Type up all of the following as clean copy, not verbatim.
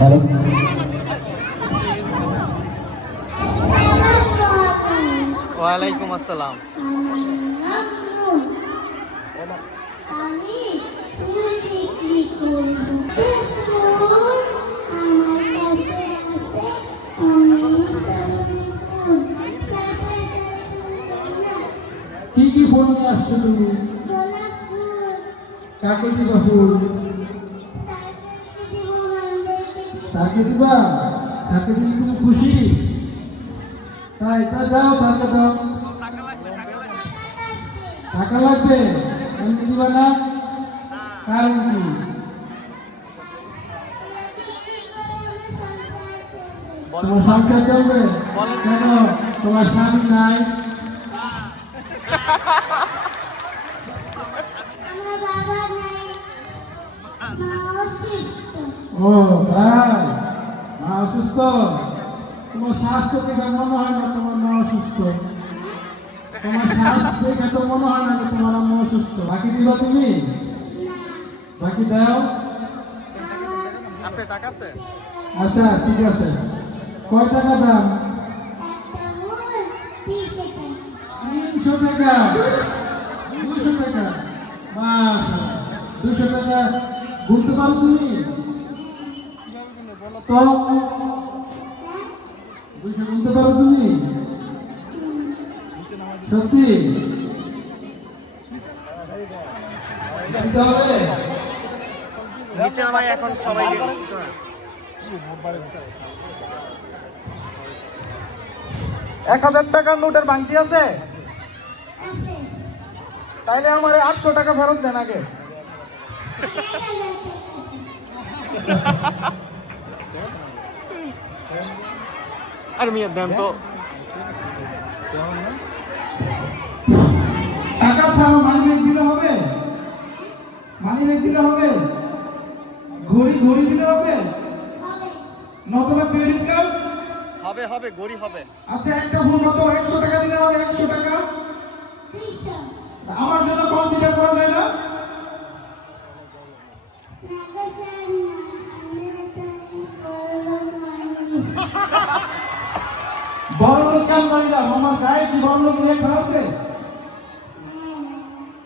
Hello, ওয়ালাইকুম আসসালাম। আমি ফুল বিক্রি করব। কি কি ফুল নিয়ে আসছো তুমি? কাকে দিবা ফুল? তাকে দিবা? তাকে দিলে তুমি খুশি? তাই তা দাও, তাকে দাও। টাকা লাগবে? এমনি দিবা না? কারণ কি? তোমার সংসার চলবে? কেন তোমার স্বামী নাই? ও তাই, মা অসুস্থ? তোমার স্বাস্থ্য দেখে মনে হয় না তোমার মা অসুস্থ। তোমার স্বাস্থ্য দেখে তো মনে হয় না যে তোমার আম্মা অসুস্থ। বাকি দিবা তুমি? বাকি দাও। আছে টাকা আছে? আচ্ছা ঠিক আছে। কয় টাকা দাম? 300 টাকা। 200 টাকা। মাশাআল্লাহ, 200 টাকা গুনতে পারো তুমি? তো 200 গুনতে পারো তুমি? সত্যি? দিতে হবে? নিচে নামাই এখন সবাই। 1000 টাকার নোটের ভাঙতি আছে? তাইলে আমার 800 টাকা ফেরত দেন আগে। আর মিয়া দেন তো। টাকা ছাড়া মানি ব্যাগ দিলে হবে? মানি ব্যাগ দিলে হবে? ঘড়ি দিলে হবে? নতুন ক্রেডিট কার্ড? হবে হবে, গড়ি হবে। আচ্ছা একটা ফুল মতো 100 টাকা দিলে হবে? 100 টাকা আমার জন্য কনসিডার করা যায় না? বড় লোক কেন মানিলাম? আমার গায়ে কি বড় লোক লেখা আছে?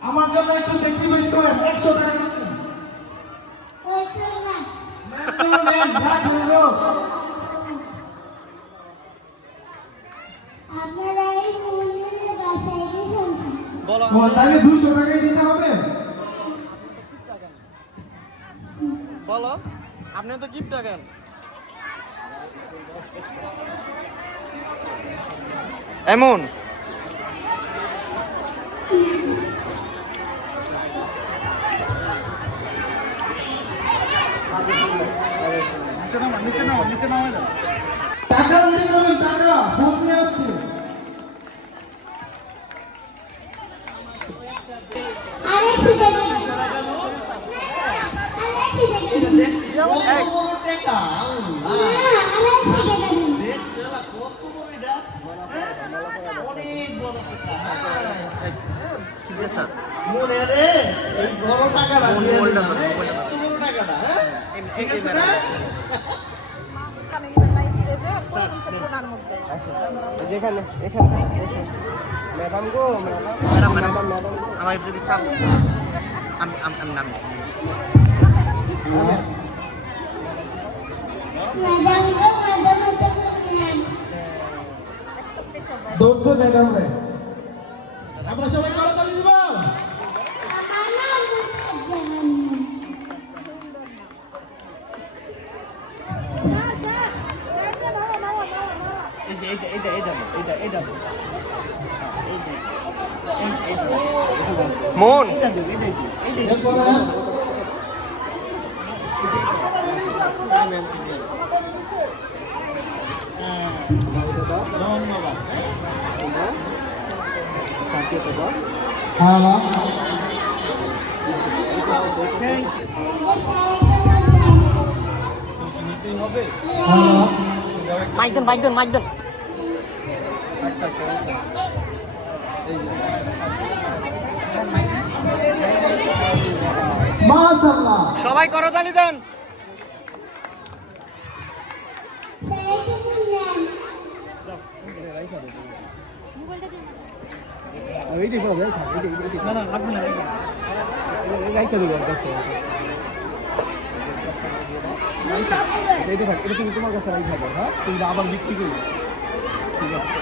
আমার জন্য একটু স্যাক্রিফাইস করেন। 100 টাকা বলো। তাহলে 200 টাকাই দিতে হবে? বলো, আপনি তো গিফট টাকেন। এমন টাকা দিতে হবে। টাকা ফোন নিয়ে আসছে। যেখানে এখানে ম্যাডাম গো, ম্যাডাম ম্যাডাম আমার যদি চাপ আমি নামি। দৌড়ছে ম্যাডাম রে। আমরা সবাই করতালি দিব। মন মাইক দেন। মাশাআল্লাহ, সবাই করতালি দেন। এইটাই বড় ভাই থাক এইটাই না না লাগবে না রাইখা দিও কাছে এইটা থাক এটা তুমি তোমার কাছে রাইখা দাও হ্যাঁ তুমি আবার বিক্রি করো ঠিক আছে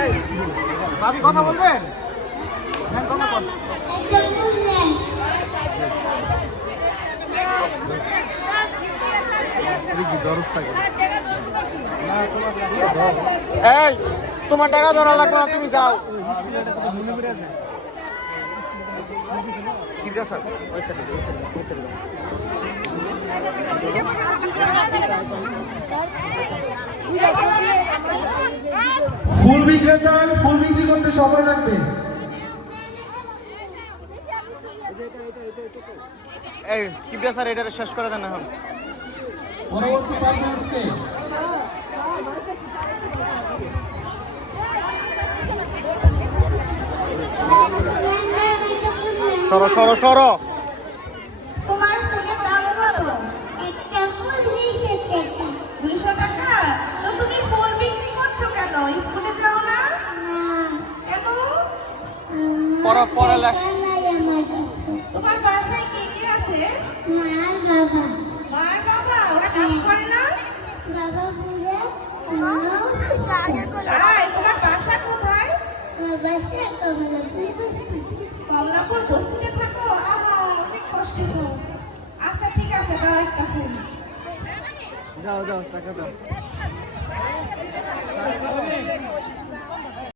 এই ভাবি কথা বলবেন হ্যাঁ কথা বল একটা ফুল নেন। এই তোমার টাকা ধরা লাগবে না তুমি যাও ঠিক আছে স্যার ওই স্যার ওই স্যার ফুল বিক্রেতা ফুল বিক্রি করতে সময় লাগবে। এই কিপটা স্যার এটা শেষ করে দেন এখন পরবর্তী পারফরমেন্সকে নেন, নেন, একটা ফুল নেন। সরো সরো সরো তোমার ফুলের দাম কত? একটা ফুল 200 টাকা। 200 টাকা? তো তুমি ফুল বিক্রি করছো কেন? স্কুলে যাও না? না, কেন? পড়ালেখা টাকা নাই আমার কাছে। তোমার বাসায় কে কে আছে? মার বাবা, মার বাবা, ওরা কাজ করে না? বাবা বুড়া, মাও সুস্থ। তাই, তোমার বাসা কোথায়? আমার বাসা কমলাপুর বস্তি। কমলাপুর বস্তিতে থাকো? আহা, অনেক কষ্ট তো। আচ্ছা ঠিক আছে, দাও একটা ফুল। যাও যাও টাকা দাও